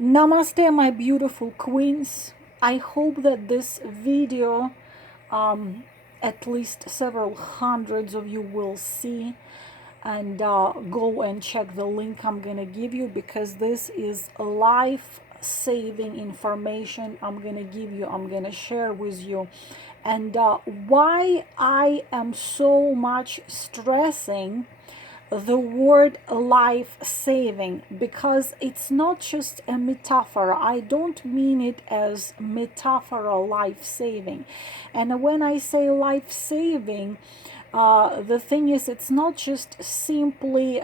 Namaste, my beautiful queens. I hope that this video, at least several hundreds of you will see, and go and check the link I'm gonna give you, because this is life-saving information I'm gonna share with you. And why I am so much stressing the word life saving, because it's not just a metaphor. I don't mean it as metaphorical life saving. And when I say life saving, the thing is, it's not just simply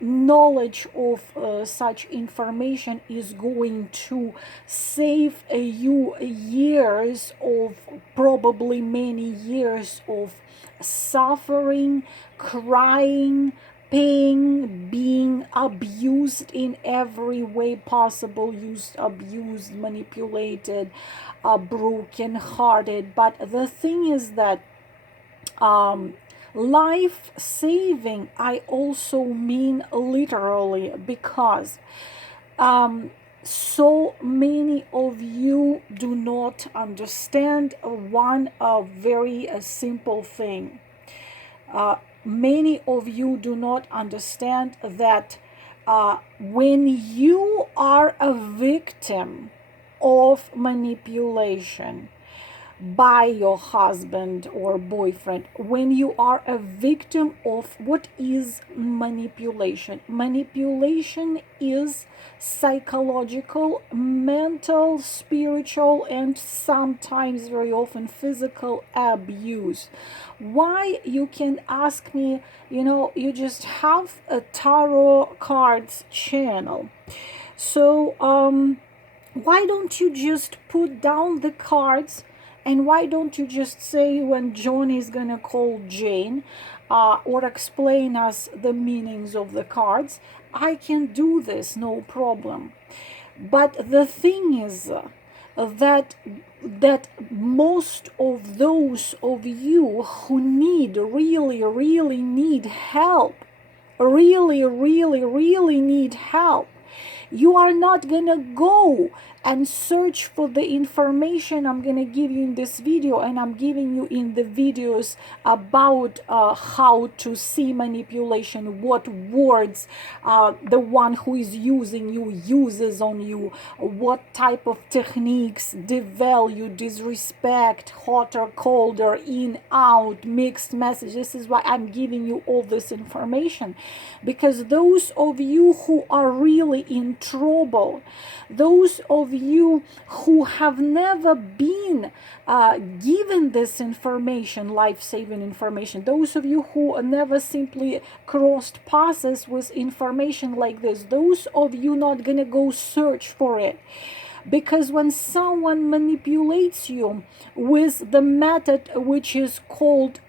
knowledge of such information is going to save you years of, probably many years of suffering, crying, pain, being abused in every way possible, abused, manipulated, broken hearted. But the thing is that life saving, I also mean literally, because so many of you do not understand one very simple thing. Many of you do not understand that when you are a victim of manipulation by your husband or boyfriend, when you are a victim of what is manipulation? Manipulation is psychological, mental, spiritual, and sometimes, very often, physical abuse. Why? You can ask me, you just have a tarot cards channel. So why don't you just put down the cards? And why don't you just say when John is gonna call Jane, or explain us the meanings of the cards? I can do this, no problem. But the thing is that most of those of you who really need help, really need help, you are not gonna go and search for the information I'm gonna give you in this video, and I'm giving you in the videos about how to see manipulation, what words the one who is using you uses on you, what type of techniques, devalue, disrespect, hotter, colder, in, out, mixed message. This is why I'm giving you all this information, because those of you who are really in trouble, those of you who have never been given this information, life-saving information, those of you who never simply crossed paths with information like this, those of you not gonna go search for it. Because when someone manipulates you with the method which is called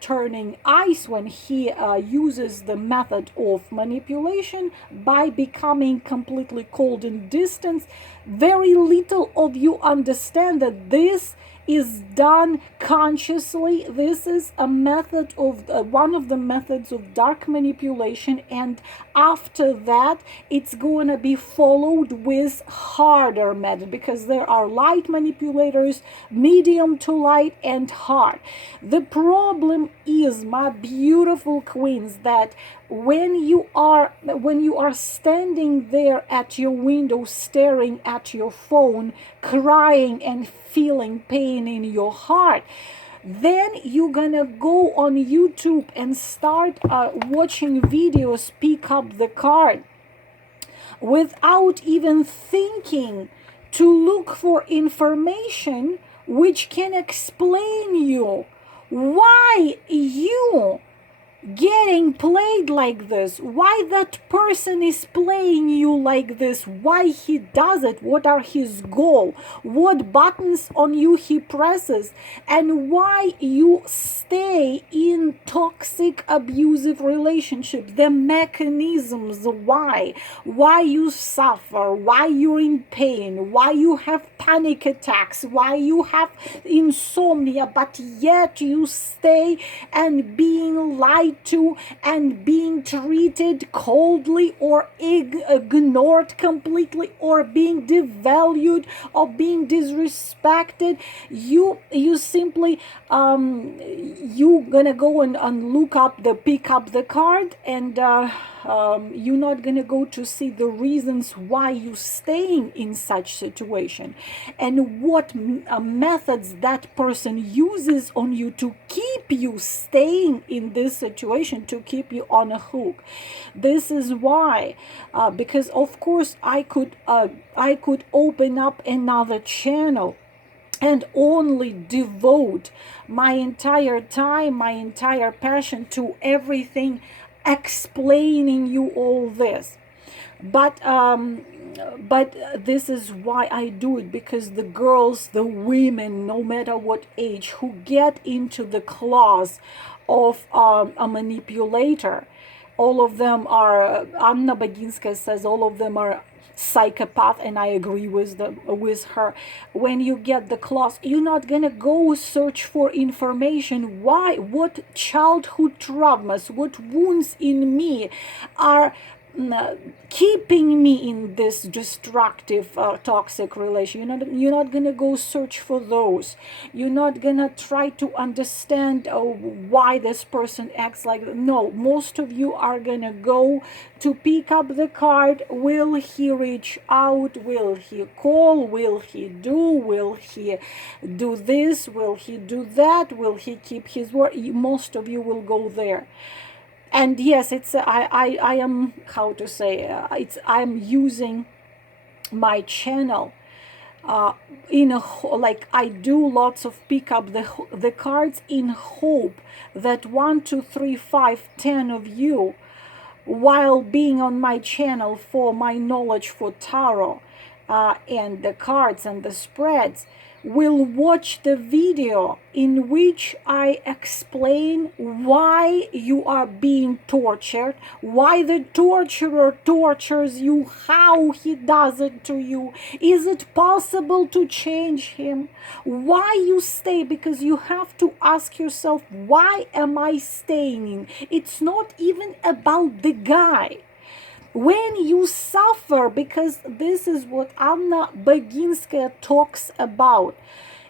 turning ice, when he uses the method of manipulation by becoming completely cold and distant, very little of you understand that this is done consciously. This is a method of one of the methods of dark manipulation, and after that it's going to be followed with harder method, because there are light manipulators, medium to light, and hard. The problem is, my beautiful queens, that when you are standing there at your window staring at your phone, crying and feeling pain in your heart, then you're gonna go on YouTube and start watching videos, pick up the card, without even thinking to look for information which can explain you why you getting played like this, why that person is playing you like this, why he does it, what are his goal, what buttons on you he presses, and why you stay in toxic abusive relationships, the mechanisms, why you suffer, why you're in pain, why you have panic attacks, why you have insomnia, but yet you stay and being light lied to and being treated coldly or ignored completely or being devalued or being disrespected, you simply you gonna go and pick up the card, and you're not gonna go to see the reasons why you staying in such situation and what methods that person uses on you to keep you staying in this situation, to keep you on a hook. This is why, because of course I could open up another channel and only devote my entire time, my entire passion to everything, explaining you all this. But this is why I do it, because the girls, the women, no matter what age, who get into the claws of a manipulator, all of them are, Anna Boginskaya says, all of them are psychopath, and I agree with her. When you get the class, you're not gonna go search for information. Why? What childhood traumas, what wounds in me are keeping me in this destructive, toxic relation? You're not gonna go search for those. You're not gonna try to understand why this person acts like that. No, most of you are gonna go to pick up the card. Will he reach out? Will he call? Will he do this? Will he do that? Will he keep his word? Most of you will go there. And yes, it's I am, how to say, I'm using my channel like I do lots of pick up the cards in hope that 1, 2, 3, 5, 10 of you, while being on my channel for my knowledge for tarot and the cards and the spreads, will watch the video in which I explain why you are being tortured, why the torturer tortures you, how he does it to you, is it possible to change him, why you stay, because you have to ask yourself, why am I staying? It's not even about the guy. When you suffer, because this is what Anna Boginskaya talks about,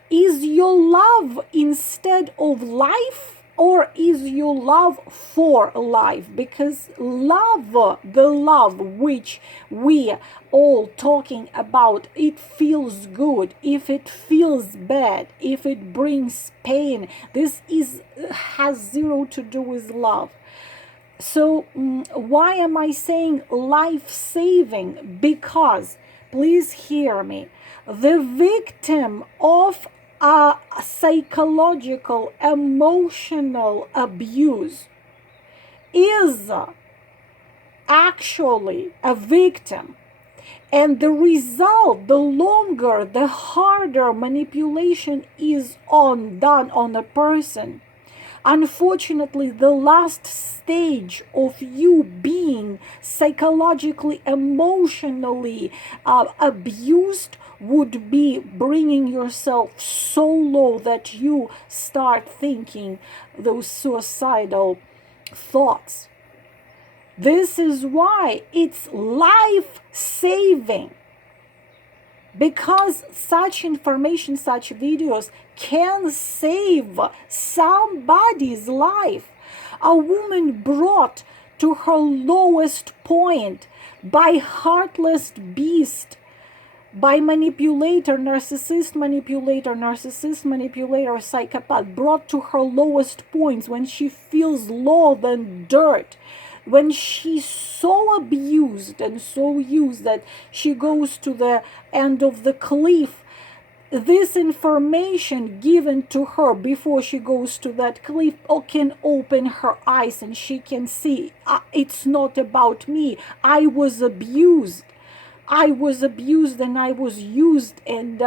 is your love instead of life, or is your love for life? Because love, the love which we all talking about, it feels good. If it feels bad, if it brings pain, this has zero to do with love. So why am I saying life-saving? Because, please hear me, the victim of a psychological, emotional abuse is actually a victim. And the result, the longer, the harder manipulation is done on a person, unfortunately, the last stage of you being psychologically, emotionally abused would be bringing yourself so low that you start thinking those suicidal thoughts. This is why it's life-saving. Because such information, such videos can save somebody's life. A woman brought to her lowest point by heartless beast, by narcissist manipulator, psychopath, brought to her lowest points when she feels lower than dirt, when she's so abused and so used that she goes to the end of the cliff. This information given to her before she goes to that cliff can open her eyes, and she can see, it's not about me. I was abused and I was used, and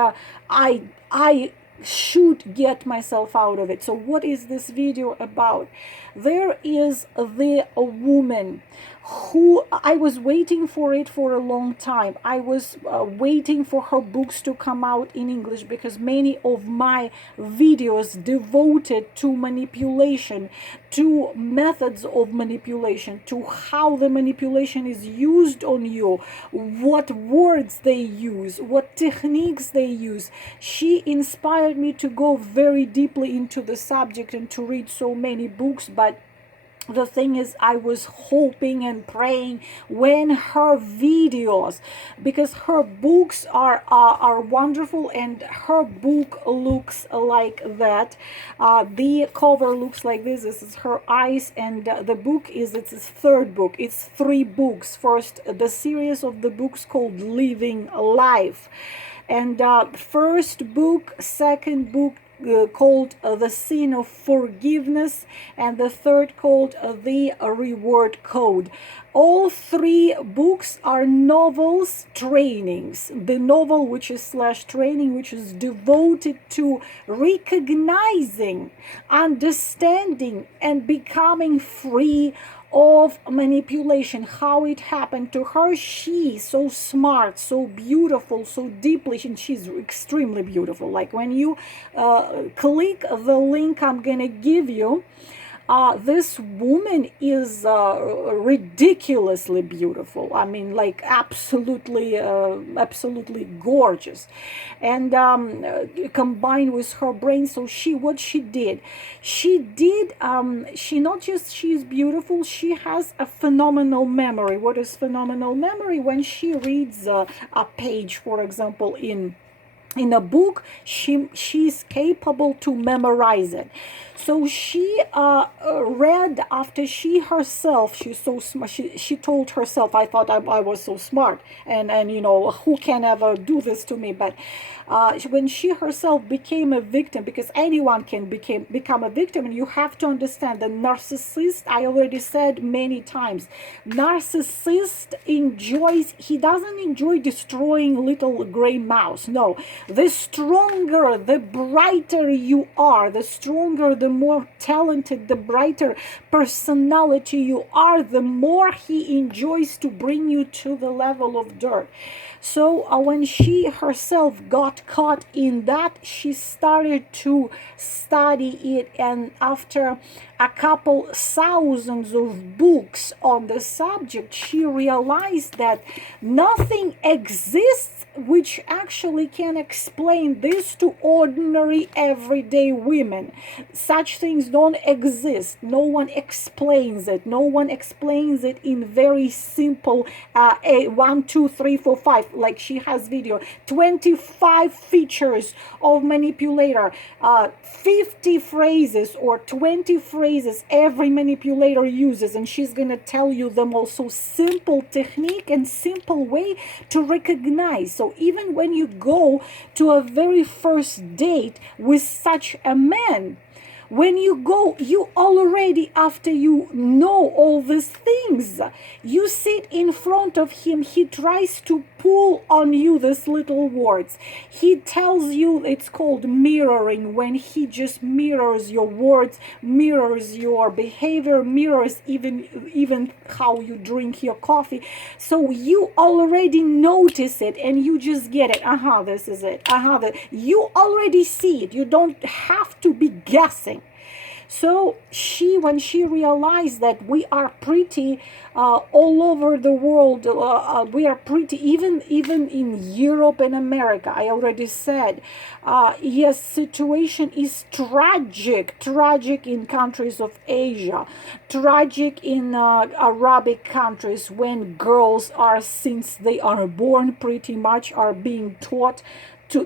I should get myself out of it. So what is this video about? There is a woman who I was waiting for it for a long time. I was waiting for her books to come out in English, because many of my videos devoted to manipulation, to methods of manipulation, to how the manipulation is used on you, what words they use, what techniques they use. She inspired me to go very deeply into the subject and to read so many books. But the thing is, I was hoping and praying when her videos, because her books are wonderful, and her book looks like that. The cover looks like this. This is her eyes, and the book is, it's its third book. It's 3 books. First, the series of the books called Living Life, and first book, second book called The Sin of Forgiveness, and the third called The Reward Code. All 3 books are novels, trainings. The novel, which is slash training, which is devoted to recognizing, understanding, and becoming free of manipulation, how it happened to her. She's so smart, so beautiful, so deeply, and she's extremely beautiful. Like when you click the link I'm gonna give you, this woman is ridiculously beautiful. I mean, like absolutely gorgeous, and combined with her brain. So what she did, she not just she's beautiful, she has a phenomenal memory. What is phenomenal memory? When she reads a page, for example, in a book, she's capable to memorize it. So she read after she herself, she's so smart, she told herself, I thought I was so smart, and you know, who can ever do this to me? But when she herself became a victim, because anyone can become a victim, and you have to understand, the narcissist, I already said many times, narcissist he doesn't enjoy destroying little gray mouse. No, the stronger, the brighter you are, the stronger, the more talented, the brighter personality you are, the more he enjoys to bring you to the level of dirt. So when she herself got caught in that, she started to study it, and after a couple thousands of books on the subject, she realized that nothing exists which actually can explain this to ordinary everyday women. Such things don't exist. No one explains it. No one explains it in very simple 1, 2, 3, 4, 5. Like she has video, 25 features of manipulator, 50 phrases or 20 phrases every manipulator uses, and she's gonna tell you them also simple technique and simple way to recognize. So even when you go to a very first date with such a man, when you go, you already, after you know all these things, you sit in front of him, he tries to pull on you these little words. He tells you, it's called mirroring, when he just mirrors your words, mirrors your behavior, mirrors even how you drink your coffee. So you already notice it, and you just get it. This is it. You already see it. You don't have to be guessing. So when she realized that we are pretty all over the world, we are pretty even in Europe and America. I already said, yes, situation is tragic in countries of Asia, tragic in Arabic countries, when girls are, since they are born, pretty much are being taught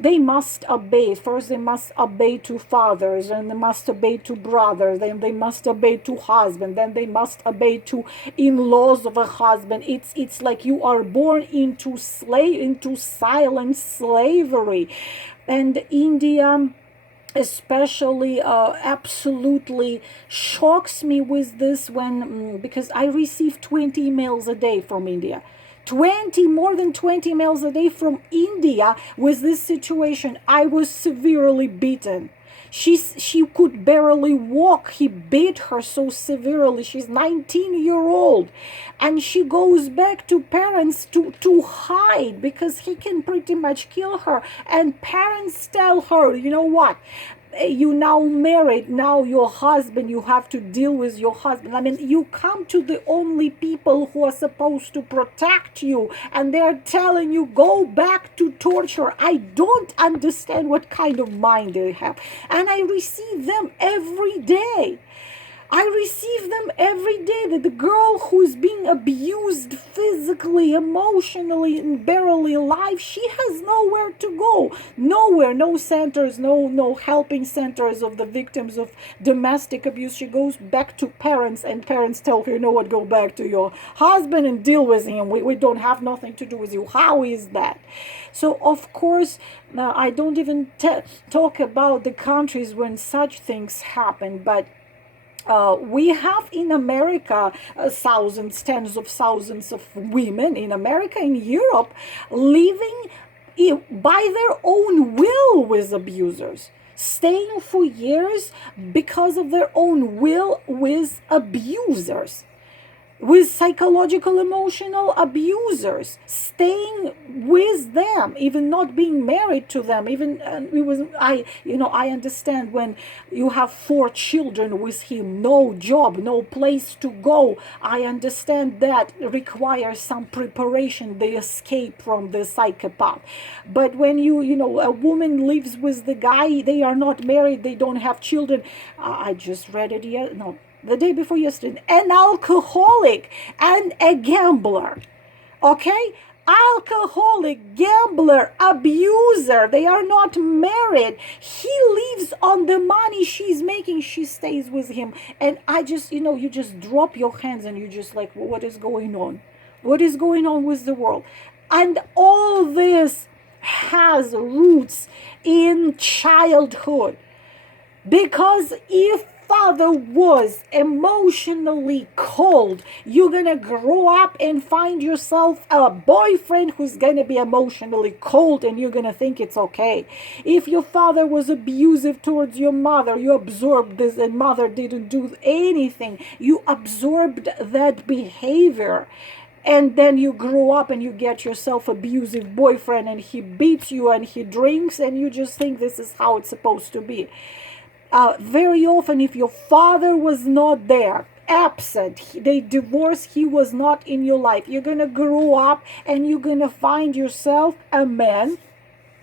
they must obey. First, they must obey to fathers, and they must obey to brothers, then they must obey to husband, then they must obey to in-laws of a husband. It's like you are born into silent slavery. And India especially absolutely shocks me with this, because I receive 20 emails a day from India. More than 20 emails a day from India with this situation. I was severely beaten. She could barely walk. He beat her so severely. She's 19-year-old, and she goes back to parents to hide because he can pretty much kill her. And parents tell her, you know what? You now married, now your husband, you have to deal with your husband. I mean, you come to the only people who are supposed to protect you, and they're telling you go back to torture. I don't understand what kind of mind they have, and I receive them every day. I receive them every day, that the girl who's being abused physically, emotionally, and barely alive, she has nowhere to go. Nowhere, no centers, no helping centers of the victims of domestic abuse. She goes back to parents, and parents tell her, you know what, go back to your husband and deal with him. We don't have nothing to do with you. How is that? So, of course, I don't even talk about the countries when such things happen, but we have in America thousands, tens of thousands of women in America, in Europe, living by their own will with abusers, staying for years because of their own will with abusers, with psychological, emotional abusers, staying with them, even not being married to them. Even I understand when you have 4 children with him, no job, no place to go. I understand that requires some preparation, the escape from the psychopath. But when a woman lives with the guy, they are not married, they don't have children. I just read it the day before yesterday, an alcoholic and a gambler. Okay? Alcoholic, gambler, abuser. They are not married. He lives on the money she's making. She stays with him. And I just, you just drop your hands and you just like, what is going on? What is going on with the world? And all this has roots in childhood. Because if father was emotionally cold, you're gonna grow up and find yourself a boyfriend who's gonna be emotionally cold, and you're gonna think it's okay. If your father was abusive towards your mother, you absorbed this, and mother didn't do anything. You absorbed that behavior. And then you grow up and you get yourself abusive boyfriend, and he beats you and he drinks, and you just think this is how it's supposed to be. Very often, if your father was not there, absent, they divorced, he was not in your life, you're going to grow up and you're going to find yourself a man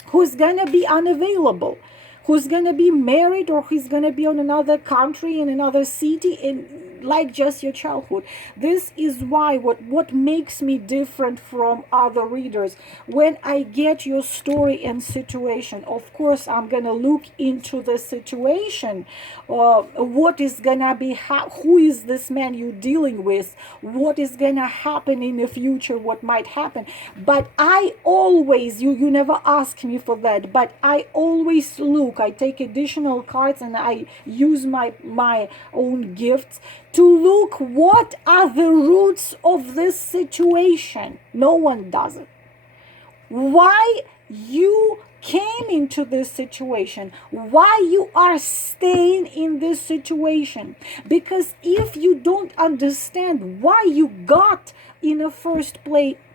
who's going to be unavailable, who's going to be married, or he's going to be on another country, in another city, like just your childhood. This is why what makes me different from other readers. When I get your story and situation, of course I'm gonna look into the situation, what is gonna be, who is this man you're dealing with, what is gonna happen in the future, what might happen. But I always, you never ask me for that, but I always look, I take additional cards and I use my own gifts to look what are the roots of this situation. No one does it. Why you came into this situation, why you are staying in this situation. Because if you don't understand why you got in the first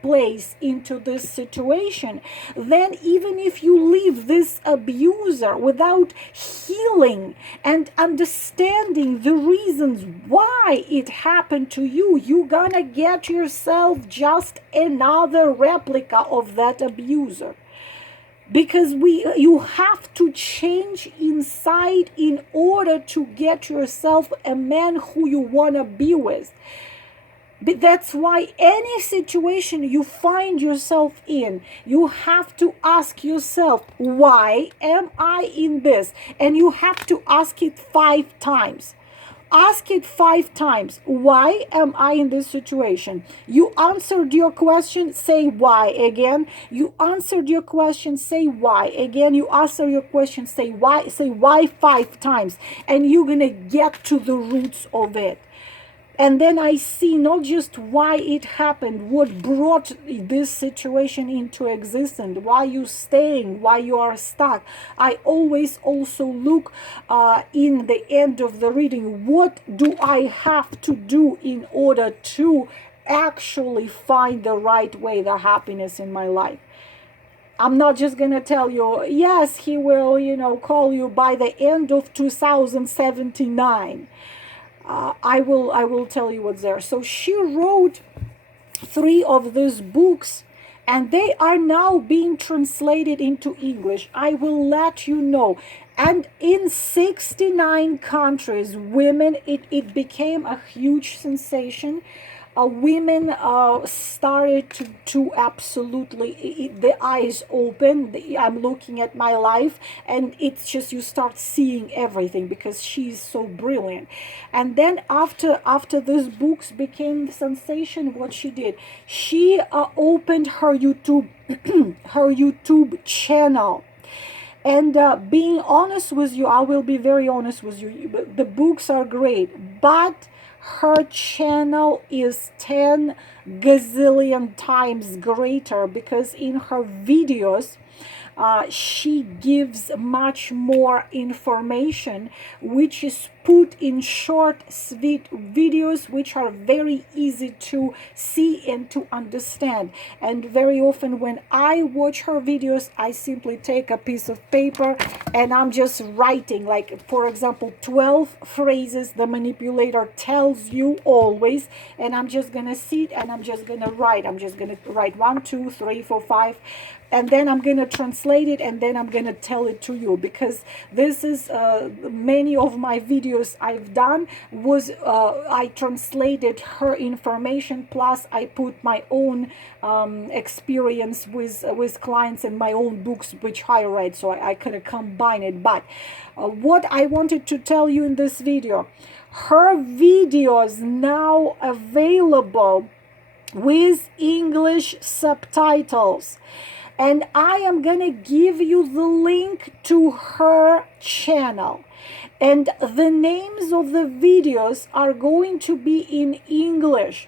place into this situation, then even if you leave this abuser without healing and understanding the reasons why it happened to you, you're gonna get yourself just another replica of that abuser. Because you have to change inside in order to get yourself a man who you want to be with. But that's why any situation you find yourself in, you have to ask yourself, why am I in this? And you have to ask it 5 times. Ask it 5 times. Why am I in this situation? You answered your question, say why again. You answered your question, say why again. You answer your question, say why 5 times. And you're going to get to the roots of it. And then I see not just why it happened, what brought this situation into existence, why you staying, why you are stuck. I always also look in the end of the reading, what do I have to do in order to actually find the right way, the happiness in my life. I'm not just going to tell you, yes, he will, call you by the end of 2079. I will tell you what's there. So she wrote 3 of these books, and they are now being translated into English. I will let you know. And in 69 countries, women, it became a huge sensation. Women started to absolutely, the eyes open. I'm looking at my life, and it's just, you start seeing everything because she's so brilliant. And then after these books became sensation, what she did, she opened her YouTube her YouTube channel. And being honest with you, I will be very honest with you. The books are great, but her channel is 10 gazillion times greater, because in her videos, she gives much more information, which is put in short, sweet videos, which are very easy to see and to understand. And very often when I watch her videos, I simply take a piece of paper and I'm just writing, like, for example, 12 phrases the manipulator tells you always, and I'm just gonna sit and I'm just gonna write. I'm just gonna write 1, 2, 3, 4, 5, and then I'm going to translate it, and then I'm going to tell it to you, because this is many of my videos I've done was I translated her information, plus I put my own experience with clients and my own books which I read, so I could combine it. But what I wanted to tell you in this video, her videos now available with English subtitles. And I am going to give you the link to her channel. And the names of the videos are going to be in English.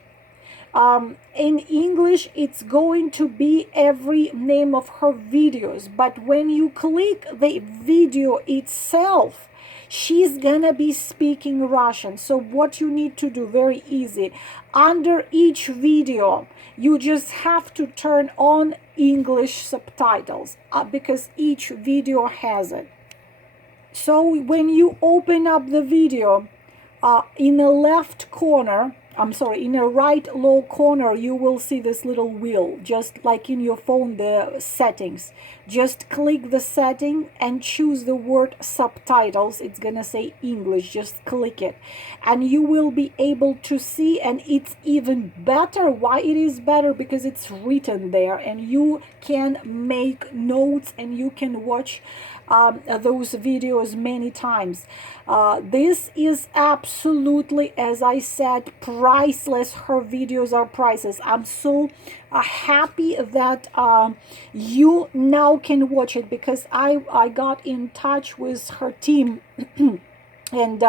In English, it's going to be every name of her videos. But when you click the video itself, she's gonna be speaking Russian. So what you need to do, very easy. Under each video, you just have to turn on English subtitles because each video has it. So when you open up the video, in the left corner, in the right low corner, you will see this little wheel, just like in your phone, the settings. Just click the setting and choose the word subtitles. It's gonna say English, just click it. And you will be able to see, and it's even better. Why it is better? Because it's written there, and you can make notes and you can watch those videos many times. This is absolutely, as I said, priceless. Her videos are priceless. I'm so happy that you now can watch it, because I got in touch with her team and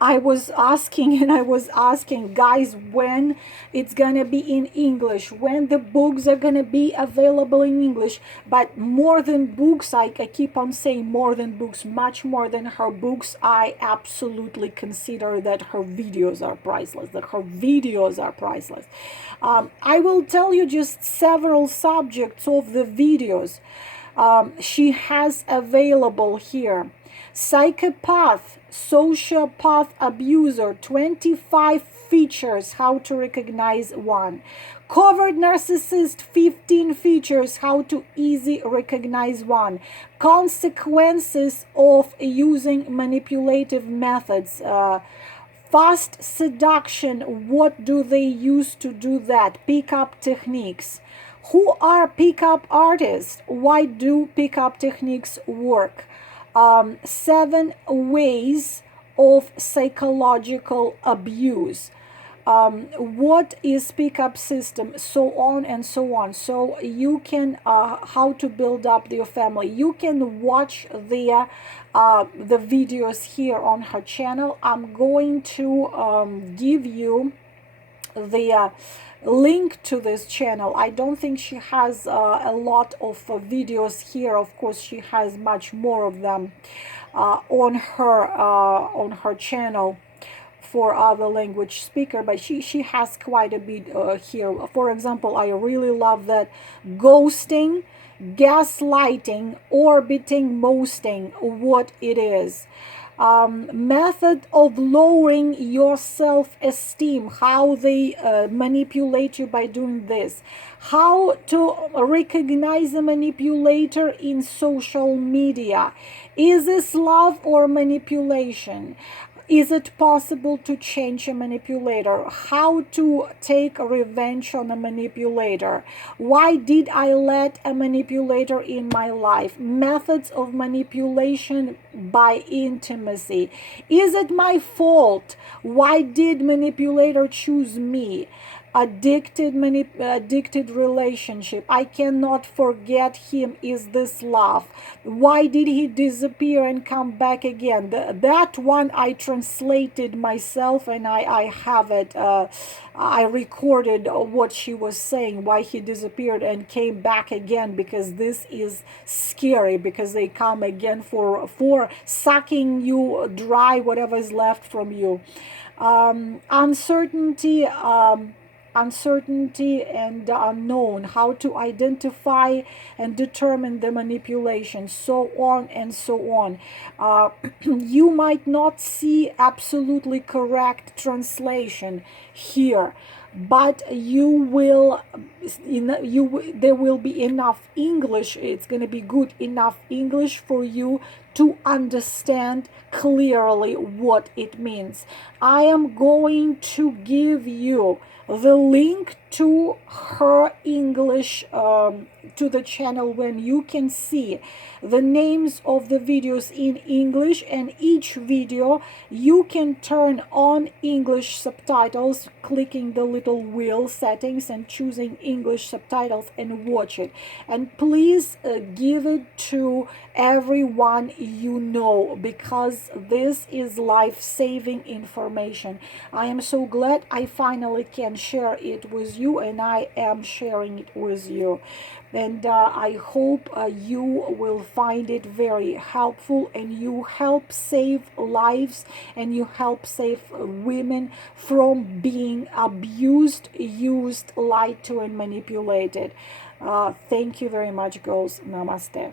I was asking, guys, when it's gonna be in English, when the books are gonna be available in English. But more than books, I keep on saying more than books, much more than her books, I absolutely consider that her videos are priceless, I will tell you just several subjects of the videos she has available here. Psychopath, sociopath, abuser, 25 features how to recognize one. Covert narcissist, 15 features how to easily recognize one. Consequences of using manipulative methods. Fast seduction, what do they use to do that? Pickup techniques. Who are pickup artists? Why do pickup techniques work? 7 ways of psychological abuse. what is pickup system, so on and so on. So you can how to build up your family. You can watch the videos here on her channel. I'm going to give you the link to this channel. I don't think she has a lot of videos here. Of course, she has much more of them on her channel for other language speaker, but she has quite a bit here. For example, I really love that ghosting, gaslighting, orbiting, mosting, what it is. Method of lowering your self-esteem, how they manipulate you by doing this, how to recognize a manipulator in social media. Is this love or manipulation? Is it possible to change a manipulator? How to take revenge on a manipulator? Why did I let a manipulator in my life? Methods of manipulation by intimacy. Is it my fault? Why did manipulator choose me? Addicted relationship. I cannot forget him. Is this love? Why did he disappear and come back again? That one I translated myself, and I have it. I recorded what she was saying, why he disappeared and came back again, because this is scary, because they come again for sucking you dry, whatever is left from you. Uncertainty and the unknown, how to identify and determine the manipulation, so on and so on. You might not see absolutely correct translation here, but there will be enough English. It's going to be good enough English for you to understand clearly what it means. I am going to give you the link to her English, to the channel, when you can see the names of the videos in English, and each video you can turn on English subtitles, clicking the little wheel settings and choosing English subtitles and watch it. And please give it to everyone you know, because this is life-saving information. I am so glad I finally can share it with you, and I am sharing it with you. And I hope you will find it very helpful, and you help save lives, and you help save women from being abused, used, lied to, and manipulated. Thank you very much, girls. Namaste.